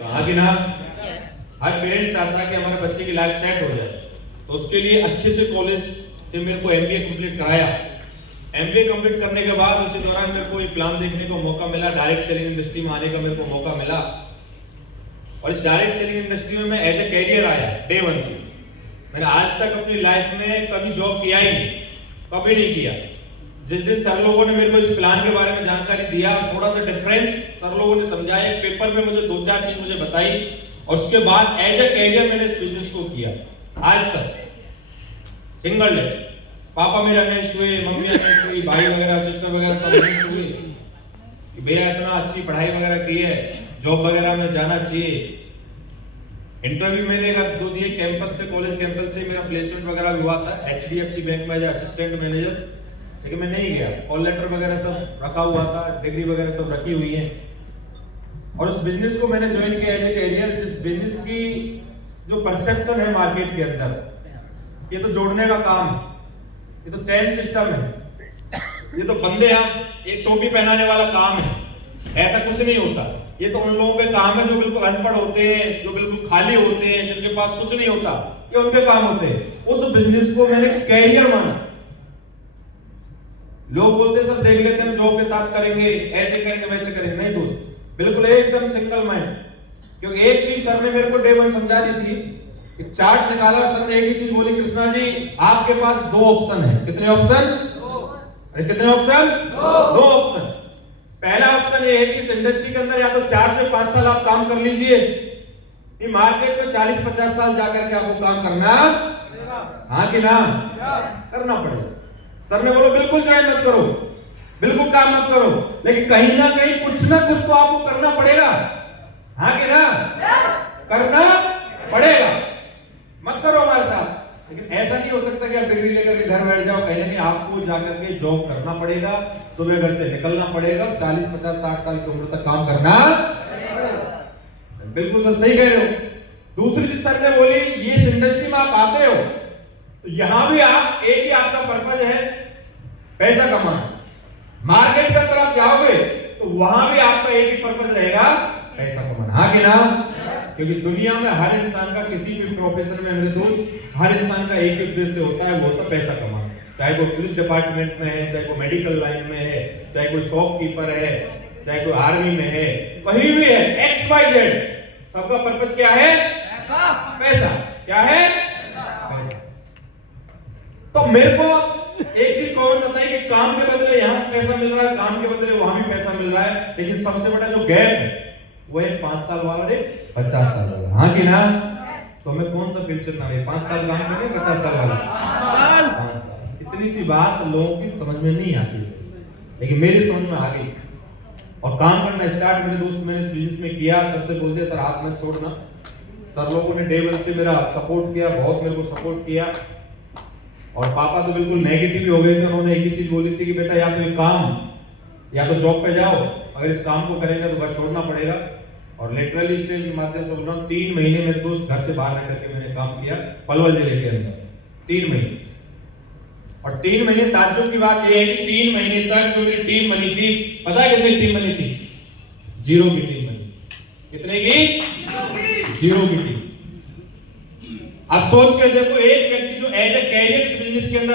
हाँ कि ना। हर पेरेंट्स चाहता है कि हमारे बच्चे की लाइफ सेट हो जाए, तो उसके लिए अच्छे से कॉलेज से मेरे को एमबीए कंप्लीट कराया। एमबीए कंप्लीट करने के बाद उसी दौरान मेरे को एक प्लान देखने को मौका मिला, डायरेक्ट सेलिंग इंडस्ट्री में आने का मेरे को मौका मिला। और इस डायरेक्ट सेलिंग इंडस्ट्री में मैं एज ए कैरियर आया डे वन से। मैंने आज तक अपनी लाइफ में कभी जॉब किया ही नहीं, कभी नहीं किया। जिस दिन सर लोगों ने मेरे को इस प्लान के बारे में जानकारी दिया, थोड़ा सा डिफरेंस सर लोगों ने समझाया, पेपर में मुझे दो चार चीज मुझे बताई, और उसके बाद एज ए कैरियर मैंने इस बिजनेस को किया। आज तक सिंगल डे पापा मेरे अगेंस्ट हुए, मम्मी अगेंस्ट हुई, भाई वगैरह सिस्टर वगैरह सब अगेंस्ट हुए कि भैया इतना अच्छी पढ़ाई वगैरह की है, जॉब वगैरह में जाना चाहिए। इंटरव्यू मैंने दो दिए कैंपस से, कॉलेज कैंपस से मेरा प्लेसमेंट वगैरह भी हुआ था एचडीएफसी बैंक में एज असिस्टेंट मैनेजर, लेकिन मैं नहीं गया। कॉल लेटर वगैरह सब रखा हुआ था, डिग्री वगैरह सब रखी हुई है। और उस बिजनेस को मैंने ज्वाइन किया एज ए कैरियर। जिस बिजनेस की जो परसेप्शन है मार्केट के अंदर, ये तो जोड़ने का काम है, ये तो चैन सिस्टम है, ये तो बंदे हैं, एक टोपी पहनाने वाला काम है, ऐसा कुछ नहीं होता। ये तो उन लोगों के काम है जो बिल्कुल अनपढ़ होते हैं, जो बिल्कुल खाली होते हैं, जिनके पास कुछ नहीं होता, ये उनके काम होते हैं। उस बिजनेस को मैंने कैरियर माना। लोग बोलते सर देख लेते हैं, जॉब के साथ करेंगे, ऐसे करेंगे वैसे करेंगे। नहीं दोस्त, बिल्कुल एकदम सिंगल माइंड। क्योंकि एक चीज सर ने मेरे को डे वन समझा दी थी, एक चार्ट निकाला और सर ने एक ही चीज बोली, कृष्णा जी आपके पास दो ऑप्शन है। कितने ऑप्शन? अरे कितने ऑप्शन? दो ऑप्शन। पहला ऑप्शन ये है कि इस इंडस्ट्री के अंदर या तो 4 से 5 साल आप काम कर लीजिए, ये मार्केट में 40-50 साल जाकर के आपको काम करना, हाँ कि ना, करना पड़ेगा। सर ने बोलो बिल्कुल ज्वाइन मत करो, बिल्कुल काम मत करो, लेकिन कहीं ना कहीं कुछ ना कुछ तो आपको करना पड़ेगा, हाँ कि ना, करना पड़ेगा। मत करो हमारे साथ। लेकिन ऐसा नहीं हो सकता कि आप डिग्री लेकर के घर बैठ जाओ, कहीं ना कहीं आपको जाकर के जॉब करना पड़ेगा, सुबह घर से निकलना पड़ेगा, 40, 50, 60 साल की उम्र तक काम करना पड़ेगा। बिल्कुल सर सही कह रहे हो। दूसरी चीज सर ने बोली, ये इस इंडस्ट्री में आप आते हो तो यहां भी आप एक ही आपका पर्पज है, पैसा कमाना। मार्केट के अंदर आप जाओगे तो वहां भी आपका एक ही पर्पज रहेगा, पैसा कमाना, हाँ कि ना। क्योंकि दुनिया में हर इंसान का, किसी भी प्रोफेशन में मेरे दोस्त, हर इंसान का एक ही उद्देश्य होता है, वो होता है पैसा कमाना। चाहे वो पुलिस डिपार्टमेंट में है, चाहे वो मेडिकल लाइन में है, चाहे कोई शॉपकीपर है, चाहे कोई आर्मी में है, कहीं भी है, XYZ, सबका पर्पज क्या है? पैसा। पैसा क्या है? पैसा। तो मेरे को एक चीज कौन बताई कि काम के बदले यहां पैसा मिल रहा है, काम के बदले वहां भी पैसा मिल रहा है, लेकिन सबसे बड़ा जो गैप है वो है 5 साल वाला रे 50 साल वाला, हाँ कि ना। तो हमें कौन सा पिक्चर ना है, 5 साल काम करें 50 साल वाला, 5 साल। इतनी सी बात लोगों की समझ में नहीं आती, लेकिन मेरी समझ में आ गई और काम करना स्टार्ट मेरे दोस्त मैंने इस बिजनेस में किया। सबसे बोल दिया सर हाथ मत छोड़ना। सर लोगों ने डे वन से मेरा सपोर्ट किया, बहुत मेरे को सपोर्ट किया। और पापा तो बिल्कुल नेगेटिव ही हो गए थे। उन्होंने एक ही चीज बोली थी कि बेटा या तो एक काम, या तो जॉब पे जाओ, अगर इस काम को करेंगे तो घर छोड़ना पड़ेगा। और लिटरली स्टेज के माध्यम से बोल रहा हूँ, 3 महीने मेरे दोस्त घर से बाहर रह करके मैंने काम किया पलवल जिले के अंदर, 3 महीने। और 3 महीने ताज्जुब की बात यह है कि 3 महीने तक जो मेरी टीम बनी थी, पता है कितनी टीम बनी थी? 0 की टीम बनी। कितने की? 0 की टीम। अब सोच के देखो, एक व्यक्ति जो एज ए कैरियर इस बिजनेस के अंदर